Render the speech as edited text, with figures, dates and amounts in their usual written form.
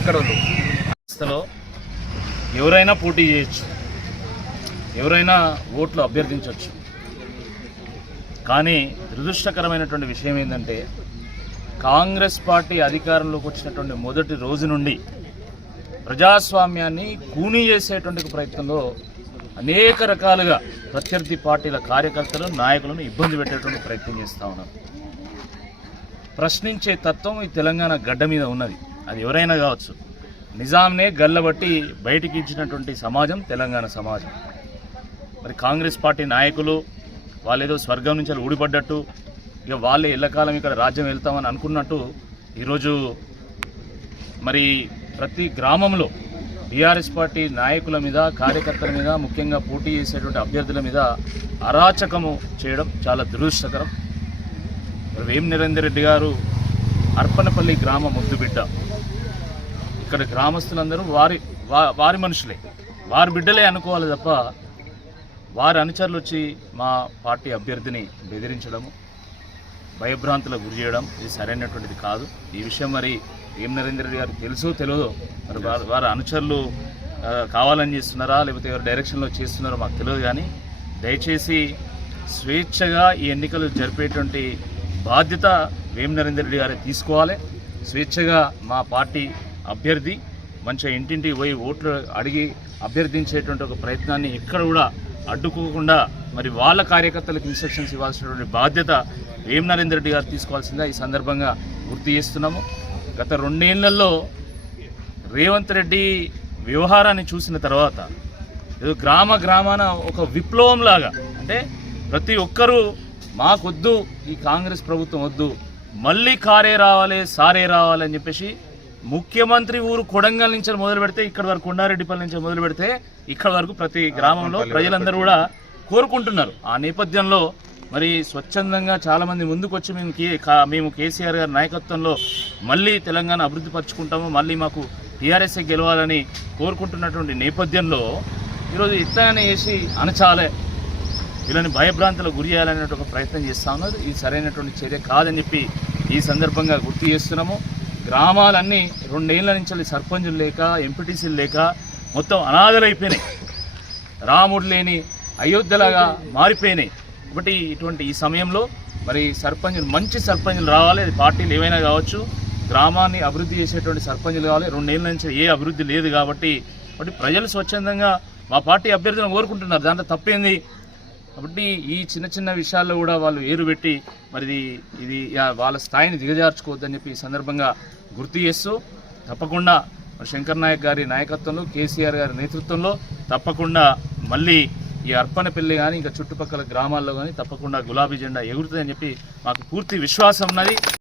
ఇక్కడ ఎవరైనా పోటీ చేయొచ్చు, ఎవరైనా ఓట్లు అభ్యర్థించవచ్చు. కానీ దురదృష్టకరమైనటువంటి విషయం ఏంటంటే కాంగ్రెస్ పార్టీ అధికారంలోకి వచ్చినటువంటి మొదటి రోజు నుండి ప్రజాస్వామ్యాన్ని కూనీ చేసేటువంటి ప్రయత్నంలో అనేక రకాలుగా ప్రత్యర్థి పార్టీల కార్యకర్తలు నాయకులను ఇబ్బంది పెట్టేటువంటి ప్రయత్నం చేస్తూ ఉన్నారు. ప్రశ్నించే తత్వం ఈ తెలంగాణ గడ్డ మీద ఉన్నది. అది ఎవరైనా కావచ్చు. నిజాంనే గల్లబట్టి బయటికి ఇచ్చినటువంటి సమాజం తెలంగాణ సమాజం. మరి కాంగ్రెస్ పార్టీ నాయకులు వాళ్ళేదో స్వర్గం నుంచి ఊడిపడ్డట్టు ఇక వాళ్ళే ఎల్లకాలం ఇక్కడ రాజ్యం వెళ్తామని అనుకున్నట్టు ఈరోజు మరి ప్రతి గ్రామంలో టీఆర్ఎస్ పార్టీ నాయకుల మీద, కార్యకర్తల మీద, ముఖ్యంగా పోటీ చేసేటువంటి అభ్యర్థుల మీద అరాచకము చేయడం చాలా దురదృష్టకరం. వేం నరేందర్ రెడ్డి గారు అర్పణపల్లి గ్రామ ముద్దుబిడ్డ. ఇక్కడ గ్రామస్తులందరూ వారి మనుషులే, వారి బిడ్డలే అనుకోవాలి తప్ప వారి అనుచరులు వచ్చి మా పార్టీ అభ్యర్థిని బెదిరించడము, భయభ్రాంతులకు గురి చేయడం ఇది సరైనటువంటిది కాదు. ఈ విషయం మరి వేం నరేందర్ రెడ్డి గారికి తెలుసో తెలియదో, మరి వారి అనుచరులు కావాలని చేస్తున్నారా లేకపోతే ఎవరి డైరెక్షన్లో చేస్తున్నారో మాకు తెలియదు. కానీ దయచేసి స్వేచ్ఛగా ఈ ఎన్నికలు జరిపేటువంటి బాధ్యత వేం నరేందర్ రెడ్డి గారే తీసుకోవాలి. స్వేచ్ఛగా మా పార్టీ అభ్యర్థి మంచిగా ఇంటింటికి పోయి ఓట్లు అడిగి అభ్యర్థించేటువంటి ఒక ప్రయత్నాన్ని ఎక్కడ కూడా అడ్డుకోకుండా మరి వాళ్ళ కార్యకర్తలకు ఇన్స్ట్రక్షన్స్ ఇవ్వాల్సినటువంటి బాధ్యత వేం నరేందర్ రెడ్డి గారు తీసుకోవాల్సిందిగా ఈ సందర్భంగా గుర్తు చేస్తున్నాము. గత 2 ఏళ్లలో రేవంత్ రెడ్డి వ్యవహారాన్ని చూసిన తర్వాత ఏదో గ్రామాన ఒక విప్లవం లాగా, అంటే ప్రతి ఒక్కరూ మాకొద్దు ఈ కాంగ్రెస్ ప్రభుత్వం వద్దు, మళ్ళీ కారే రావాలి సారే రావాలి అని చెప్పేసి ముఖ్యమంత్రి ఊరు కొడంగల్ నుంచి మొదలు పెడితే ఇక్కడ వరకు కొండారెడ్డిపల్లి నుంచి మొదలు పెడితే ఇక్కడ వరకు ప్రతి గ్రామంలో ప్రజలందరూ కూడా కోరుకుంటున్నారు. ఆ నేపథ్యంలో మరి స్వచ్ఛందంగా చాలామంది ముందుకు వచ్చి మేము కేసీఆర్ గారి నాయకత్వంలో మళ్ళీ తెలంగాణ అభివృద్ధి పరుచుకుంటాము, మళ్ళీ మాకు టీఆర్ఎస్ఏ గెలవాలని కోరుకుంటున్నటువంటి నేపథ్యంలో ఈరోజు ఇట్లానే చేసి అణచాలే, వీళ్ళని భయభ్రాంతులకు గురి చేయాలనే ఒక ప్రయత్నం చేస్తూ ఉన్నారు. ఇది సరైనటువంటి చర్య కాదని చెప్పి ఈ సందర్భంగా గుర్తు చేస్తున్నాము. గ్రామాలన్నీ 2 ఏళ్ల నుంచి సర్పంచులు లేక, ఎంపీటీసీలు లేక మొత్తం అనాథలైపోయినాయి, రాముడు లేని అయోధ్యలాగా మారిపోయినాయి. కాబట్టి ఇటువంటి ఈ సమయంలో మరి మంచి సర్పంచులు రావాలి. అది పార్టీలు ఏవైనా కావచ్చు, గ్రామాన్ని అభివృద్ధి చేసేటువంటి సర్పంచులు కావాలి. 2 ఏళ్ల నుంచి ఏ అభివృద్ధి లేదు కాబట్టి ప్రజలు స్వచ్ఛందంగా మా పార్టీ అభ్యర్థులను కోరుకుంటున్నారు, దాంట్లో తప్పేంది. కాబట్టి ఈ చిన్న విషయాల్లో కూడా వాళ్ళు ఏరుపెట్టి మరి ఇది వాళ్ళ స్థాయిని దిగజార్చుకోవద్దని చెప్పి ఈ సందర్భంగా గుర్తు చేస్తూ తప్పకుండా శంకర్ నాయక్ గారి నాయకత్వంలో, కేసీఆర్ గారి నేతృత్వంలో తప్పకుండా మళ్ళీ ఈ అర్పణపల్లి కానీ ఇంకా చుట్టుపక్కల గ్రామాల్లో కానీ తప్పకుండా గులాబీ జెండా ఎగురుతుందని చెప్పి మాకు పూర్తి విశ్వాసం ఉన్నది.